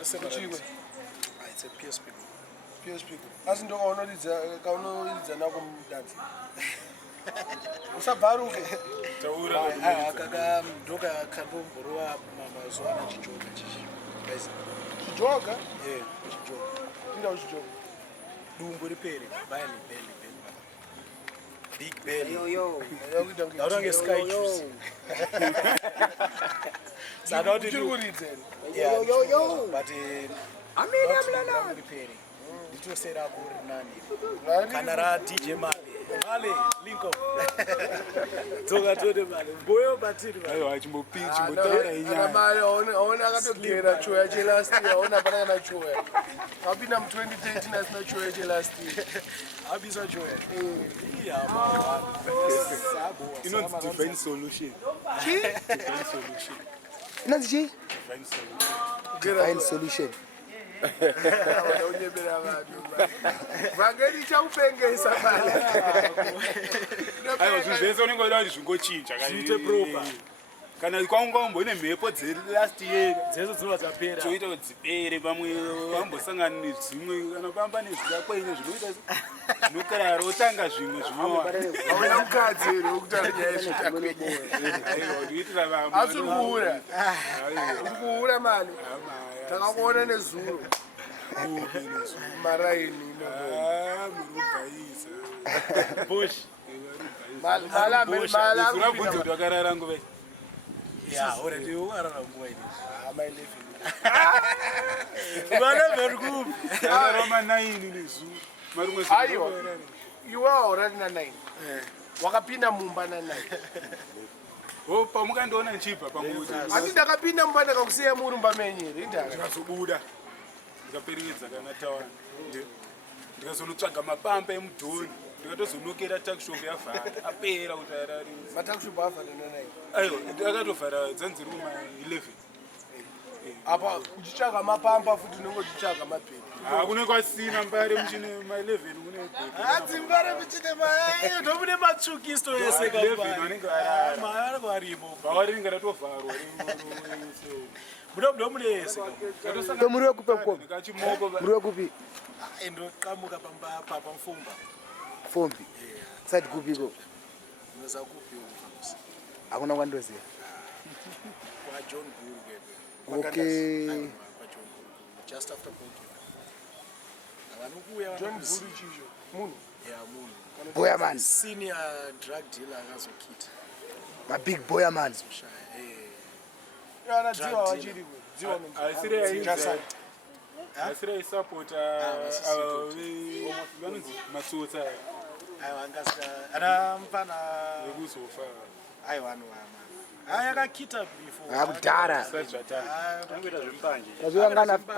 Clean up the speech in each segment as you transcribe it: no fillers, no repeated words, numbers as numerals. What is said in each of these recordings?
It's a PSP. PSP. As ndo kaunolidza nako dance. Usabaruke. Taura akaka ndoka kambomborwa mazuva ana chijoga chichi. Chijoga? Yeah, chijoga. Inda chijoga. Dumbo ripere, belly. Big belly. Yo. I don't get sky juice. So I don't do it. Yo. But I'm in repairing. Did you say that nani? Canara DJ Mali, link up. Toga to the Mali. Boyo batiri. Ayo achimbo pitch mutara inyanya. Mali ona akatogera choya che last year. Ona pana na choya. Kabina mu 2013 asina choya che last year. Abisa choya. Yeah, you know it's divine solution. Divine solution. Nazi Divine solution. divine solution. Vangeli chaupengesa mali. Ayo zvese unengoda kuti zvingochinja Zviite proper. Kana kwanga umbone mhepo dze last year Dzezo dzova dzapera. choita kuti dzipere pamwe wambosangana nezvimwe kana pamba nezvida kwenye zvinoita zvinokarara otanga zvimwe zvinowa. Auna mukadzi ere wokutanga zvitakwenya. Ayo kuitira vamwe. Asikuhura. Ukuhura mali. Takakuona nezuro. Maraini Murubaisa. Bush. mala Zurabvunzo rwakarara nguva. Yeah, already you are on boy. my living. Whatever group. Roma 9 nezu. Marumwe Aiwa. You are already na 9. Wakapinda mumba na 9. Oh, pamukandoona nchipa pamuti. Asi ndakapinda mumba ndakakusiya murumba menyere indaka. Ndikazobuda. Ndikaperekedza kana tawana. Ndikazonotsvaga mapamba emudhoni. Ndikatozonokera takshop yavhara. Apera kuti arari. Matakshop avhara na 9. Ayo, ndakatovhara dzanziri kuma 11. Apa uchitsvaga mapamba futi unongochitsvaga mapepa. Kune kwasina mbare muchine ma 11 kune Adzimbare muchine mai ndomune matsukisto yese ka 11 vanenge arara. Mara kwaribo. Bawari ringatovarwa Mudo mune yese. Muri wekupe mkomo. Ndikachimoko Muri wekupi? Endo qamuka pamba mfumba. Fombi. Side kupiko. Ngoza kuphi umfamisi. Akuna kwandoziya. Kwa John Guru ke. Okay. Just after Portugal. Wanokuya John Guru chicho. Munhu. Yeah, munhu. Boya man. Senior drug dealer akazokita. My big boya man. Yana dziwa wachiri kwe. Dziwa Asire Asire support vanonzi matsotsa Aiwa angasika ana mpana ekuzofa. aiwa anu ama. Yakakita before. Akudhara. Tangoita zvempanje.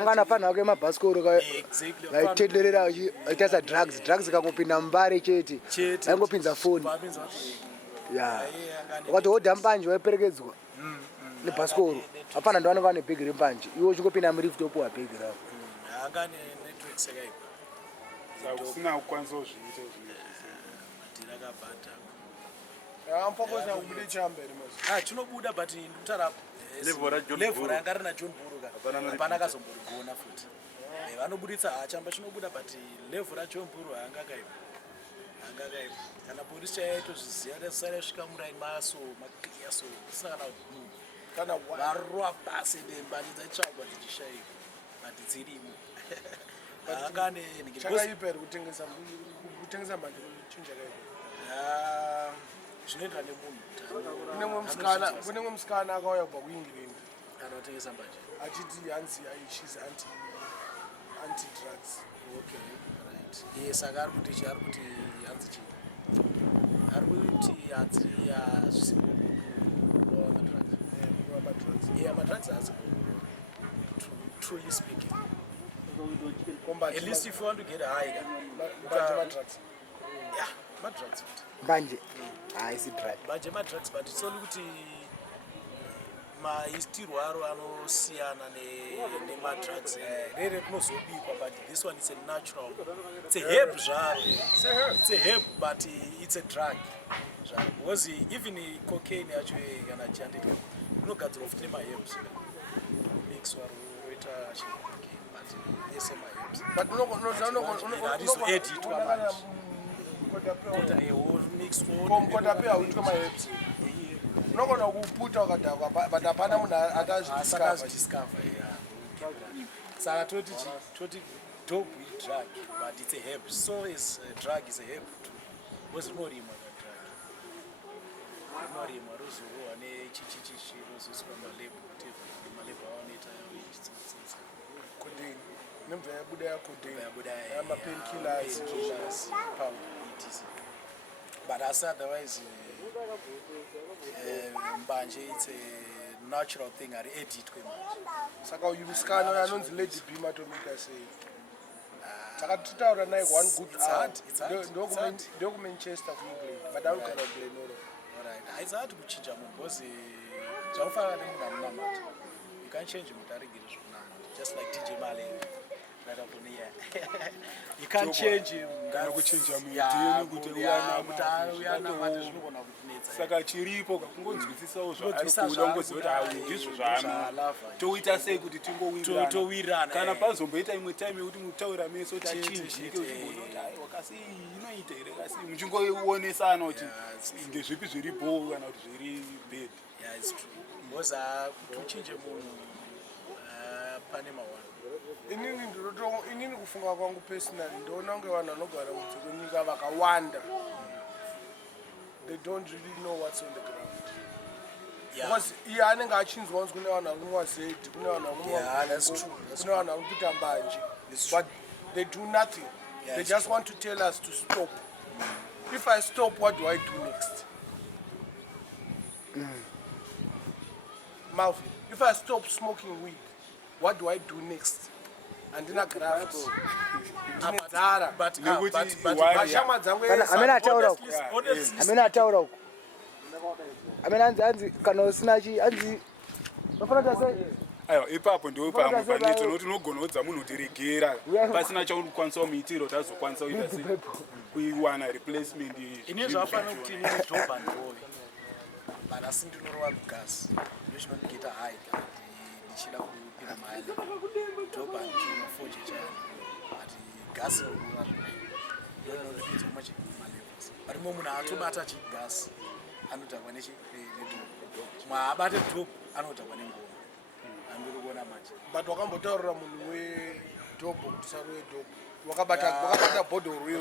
Angana fana ke mabhasikoro ka Exactly. aitenderera aitasa drugs kakupinda mbare chete. Angopinza phone. Babinza wathi Yeah. Wakati hodha mbanje waiperekedzwa. Nebhasikoro. Apana ndo anova nebhegi rembanje. Iwo chingopinda murift opuwa bhegi rawo. angane network sekaipa. Kusina kukwanisa kuzviita izvi. Madhira akabhata. Ampokoza kubude chamberi manje. Tinobuda but ndikutara level yanga rina John Buruka. Hapana akazomborigona futi. Vanobuditsa hachamba chinobuda but level ra John Buru hanga kaipa. Kana polisi yaitozviziva nesara yasvika muraini maso makliya so saka Kana varwa pasi nembani dzaitsvagwa dzichishaika but dzirimo. Angane chakaipera kutengesa mbanje kuchinja kaipa. Zvinoenderana nemunhu. Kune musikana akauya kubva kuEngland Anotengesa mbanje. achiti hanzi she's anti-drugs. Okay, right. Yes, ari kuti hanzi chi. Ari kuti hanzi zvisipo drugs. Yeah, drugs has truly speaking. At least if you want to get higher. Drugs. Yeah, drugs. Mbanje. Isi drug. Mbanje drugs but it's only kuti maistirwo aro anosiyana nemadrugs rere rinozobikwa but this one is a natural, it's a herb zvaro, it's a herb but it's a drug zvaro because even cocaine yacho kana chianditwa inogadzirwa futi nemaherbs mixwa roita but esema-herbs but hatizoeditwa mkotape hauitwe maherbs unogona kuputa ukadhakwa but hapana munhu atazvidiscover akazvidiscover saka toti dope drug but it's a herb. So is a drug is a herb too because rinorimwa kadrug rinorimwa rozorohwa nechichichichi rozoswa malebhu malebhu avanoita codeine nemvura yabuda yacodeine yamapainkillers but as otherwise mbanje it's a natural thing ari editwe manje saka uyu musikana uyo anonzi Lady B matomita sei takatotaura naye one good ndokumanchester kuengland but arikugara glenoro haisi hati kuchinja munhu because zvaufanana nemunhu amunamata you can't change munhu aregere zvokunamata just like DJ Male right up on here you can't change kuchinja kuti uyanamate zvinogona kutinetsa saka chiripo kungonzwisisawo zvaarikuda ungoziva kuti ndizvo zvaano toita sei kuti tingowirana kana pazomboita imwe time yekuti mutaura meso tachinjike uchibonoti aiwa kasi inoita here kasi muchingoionesana kuti ndezvipi zviripo kana kuti zviri bad because kuti uchinje munhu pane mawani inini kufunga kwangu personally ndoona kunge vanhu vanogara kunze kwenyika vakawanda they don't really know what's on the ground because iye anenge achinzwa kunzi kune vanhu vakumwa zedi kune vanhu vakumwa kune vanhu vari kuita mbanje but they do nothing they just want to tell us to stop if I stop what do I do next Malfi, if I stop smoking weed what do I do next andina graft ndinedzara vashamwa dzangu amene ataura uko amene anzi kana usina chi anzi bafana sei aiwa ipapo ndio pamwe panito noti unogona kudza munhu utiregera pasina chaurikwanisa kumuitira kuti azokwanisa kuita sei kuiwana replacement ine zvafanira kuti ine job and boy but asi ndinorova mugasi ndozvinondiita hai ndichida kupinda mali job and foje chayani but gasi rorova ndonodipinza kumachi malevels but mumwe munhu atobata chigasi anodhakwa nedhopu mwaabate dhopu anodhakwa nengoma andiri kuona manje but wakambotaurira munhu wedhopu kuti sari wedhopu wakabata bhodhoro iyo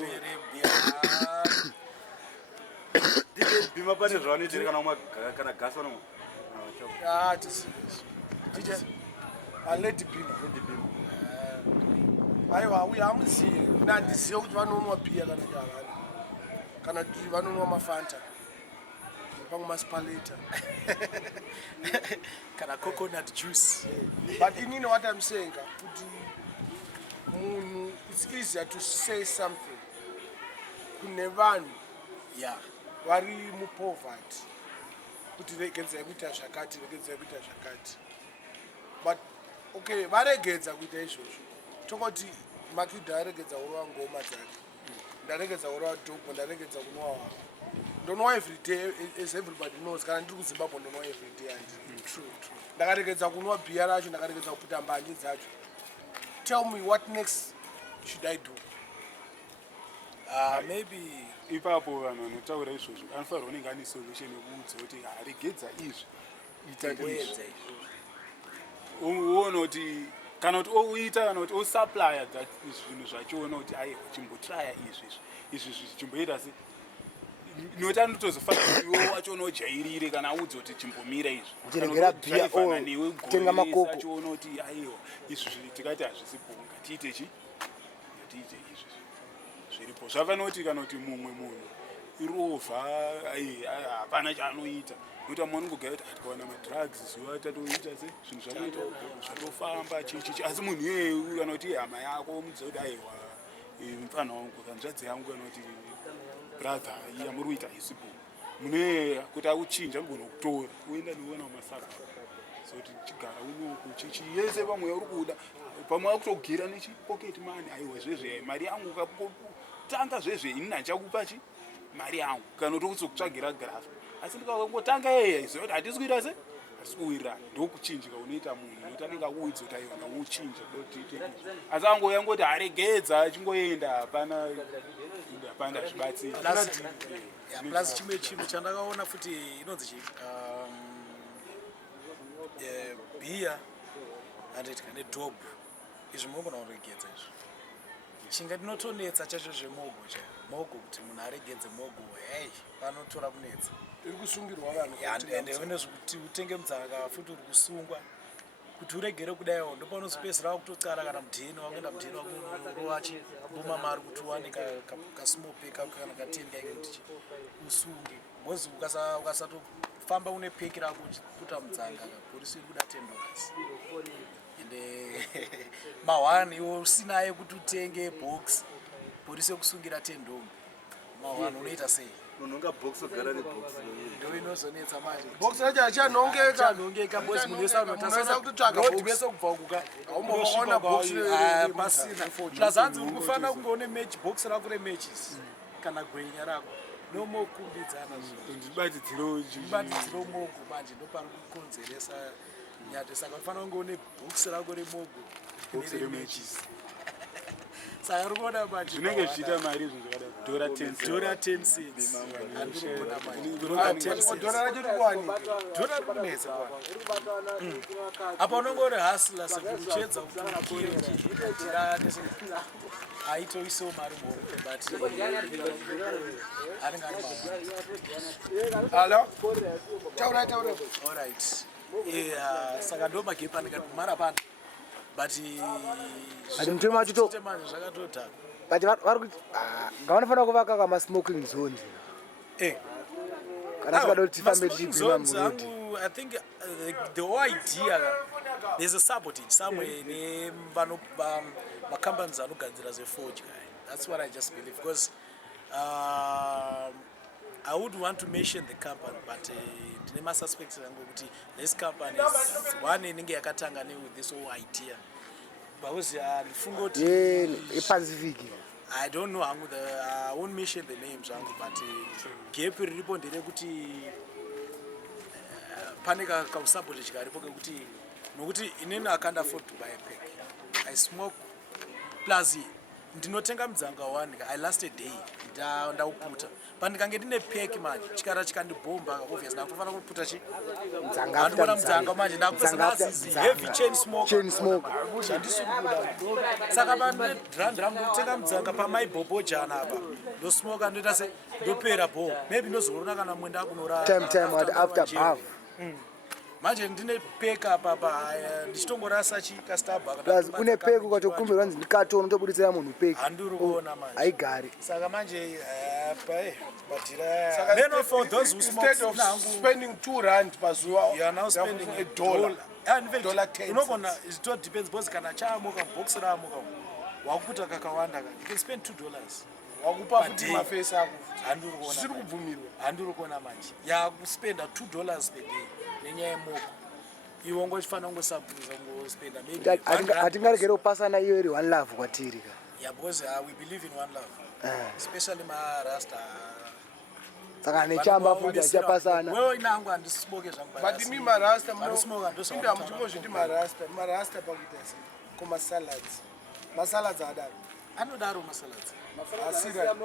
bima pane zvavanoitira kana gasi vanomwa Lady Bima aiwa uyu amuzive nandizive kuti vanonwa bhiya kana chavana kana kuti vanonwa mafanta pamwe maspaleta kana coconut juice but inini what I'm saying kuti munhu it's easier to say something kune vanhu vari mupoverty kuti regedzai kuita zvakati regedzai kuita zvakati but okay varegedza kuita izvozvo tongoti Makuda aregedza kurova ngoma dzake ndaregedza kurova dhopo ndaregedza kunwa wavo ndonwa every day as everybody knows kana ndiri kuZimbabwe ndonwa every day true ndakaregedza kunwa bhiya racho ndakaregedza kuputa mbanje dzacho tell me what next should I do maybe ipapo vanhu vanotaura izvozvo anofanirwa kunenge ane solution yekuudza kuti regedza izvi ita izvi uona kuti kana kuti ouita kana kuti osuplya zvinhu zvachiona kuti aiwa chimbotraya izvi chimboita se noti anotozofanira kuti iwo wacho unojairire kana audza kuti chimbomira izvi uchiregera bhiya tenga makoko achiona kuti aiwa izvi tikati hazvisi punga tiite izvi zviripo zvafanoti kana kuti mumwe munhu irovha hapana chaanoita nokuti amwe anongogara kuti atikawana madrugs zuva tatoita se zvinhu zvatoita zvatofamba chichichi asi munhu iyeye kana kuti hama yako mudziva kuti aiwa mufana wangu kanzvadzi yangu kana kuti brother iya muri kuita isipo munhu iyeye kuti akuchinja anogona kutora uenda niwona mumasaka so kuti chigara unoku chichiyese pamwe uri kuda pamwe akutogera nechipocket money aiwa zvezve mari yangu tanga zvezve ini ndachakupa chi mari yangu kana kuti kuzokutsvagira grafu asi ndikangotanga yeye izvo kuti hatisi kuita se asi kuwirirana ndokuchinjika unoita munhu nokuti anenge akuudza kuti aiona uchinja dotiite izvi asi angoya ngoti aregedza achingoenda hapana zvibatsiri plus chimwe chinhu chandakaona futi inonzi bhiya anditika nedhob izvi munogona kuregedza izvi chinga ndinotonetsa chacho zvemogo mogo kuti munhu aregedze mogo hei panotora kunetsa iri kusungirwa vanhu ende zvekuti utenge mudzanga futi uri kusungwa kuti uregere kudaiwo ndopaunozopedzisira wakutotsara kana mudheni wakuenda mudheni wakurovachi mbuma mari kuti uwane kasmopeka kana kateni kaike kuti usunge bhozi ukasatofamba une peki rako uchiputa mudzanga polisi iri kuda $10 ende mahwani iwo usinaye kuti utenge box polisi yokusungira $10 mahwani unoita sei unonga box ogara nebox ndo inozonetsa manje box racho achanongeka bosi munhu wese Unaweza kutotsvaga box. wese kubva kuka Unoona box pasina plazanzi uri kufanira kunge une match box rako rematches kana gwenya rako nomokumbidzana zvibatidziro mogo manje ndopari kukonzeresa nyati saka unofanira kunge une box rako remogo nerematches saka uri kuona manje zvinenge zvichiita mari izvo zvakadai $10 cents andikuona manje dhora racho rikuwanika dhora rikunetsa apa unenge uri hasla sekuchedza kutirane aitoisewo mari muhombe but anenge ari alo taurai alright saka ndo magepi anenge kumara pana but mutema wacho manje zvakatodhaka but vari kuti ngavanofanira kuvaka kamasmoking zones kana sikada kuti tifambe tichigwima murodi. I think the whole idea there's a sabotage somewhere ne companies anogadzira zveforge guy. That's what I just believe because I would want to mention the company but ndine masuspects angu kuti this company is one inenge yakatanga with this whole idea because ndifunga kuti Pacific I don't know hangu I won't mention the names hangu but gap riripo nderekuti pane kausabotage karipo kekuti nokuti inini I can't afford to buy a pack. I smoke plus ndinotenga mudzanga 1 I last a day ndauputa pandikange ndine pack manje chikara chikandibomba obviously ndakufanira kuputa chi ndikona mudzanga manje ndakusana zizi heavy chain smoke chandisukuda saka pane drandram ndotenga mudzanga pamaibhobo jana apa ndosmoka ndoita se ndopera bo maybe ndozorona kana mwenda kunora time after bath manje ndine peka apa ndichitongorasa chikastaba plus une peki ukatokumbirwa nzi ndikato unotobuditsira munhu peki handiri kuona manje haigari saka manje batira for those who smoke instead of spending £2 pazuva you are now spending $10 unogona it all depends because kana chaamuka box raamuka wakuputa kakawanda you can spend $2 wakupa futi mafesi ako handiri kuona zvisiri kubvumirwa handiri kuona manje yakuspenda $2 per day nenyaya yemoko iwe ungofanira kungosapuza ungospenda maybe hatingaregere kupasana iyo iri one love kwatiri ka yeah because we believe in one love especially marasta saka nechamba futi achapasana wewe inangu handisimoke zvangu but imi marasta handisimoka inda muchingozviti marasta pakuita sei komasalads masalads adaro anodaro masalads asira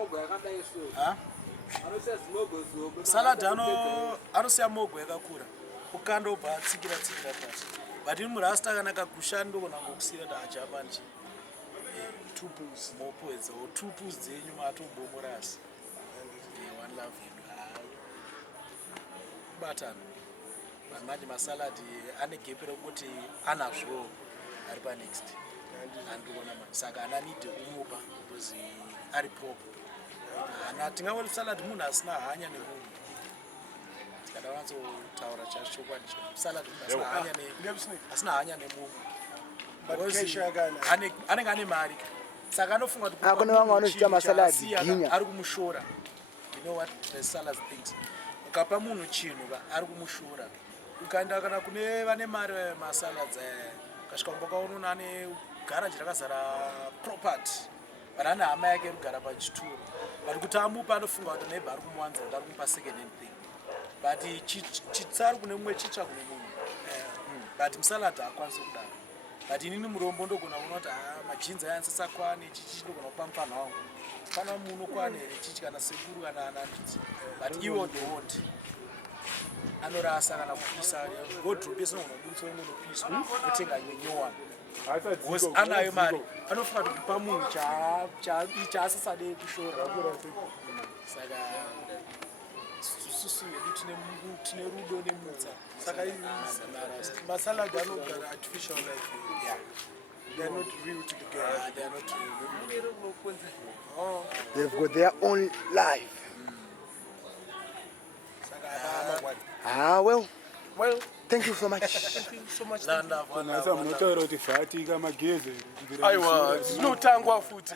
salad anosiya mogo yakakura ukandobva atsikira pasi but ini murasta kana kakusha ndogona ngokusira da ajapanchi mopwedza tupu dzenyu matobomorasi one love yedu kubatana manje masaladi ane gepi rekuti anazvo ari panext handikuona saka ananidhe kumupa because ari proper tingaona salad munhu asina hanya nemunhu tikada wanzotaura chachokwadi salad asina hanya nemunhu anenge ane mari saka anofunga kuti kune vamwe vanochita masaladi ginya ari kumushora you know what the salad things ukapa munhu chinhu ari kumushora ukaenda kana kune vane mari masalads kasvika kumbokaona ane garaji rakazara property but ane hama yake kugara pachituro but kuti amupa anofunga kuti maybe ari kumuwanza kuti ari kumupa second hand thing but chitsari kune mumwe chitsva kune mumwe but musalad haakwanisi kudaro. But inini murombo ndogona kuona kuti majinzi aya ansisakwane chichi ndogona kupa mufana wangu. Fana muno kwane here chichi kana sekuru kana ananditi. But iwo don't. Anorasa kana kupisa godropesa unobudisa unopisa utenga nyenyowani. Because anayo mari anofanira kupa munhu chaasisade kushora. Saka susu yedu tine rudo nemutsa. Saka masalad anogara artificial life. Yeah. They are not real to the game. They are not real. Oh. They've got their own life. Well, thank you so much. Thank you so much. Landa Sasa munotaura kuti vhatika mageze. Aiwa, zinotangwa futi.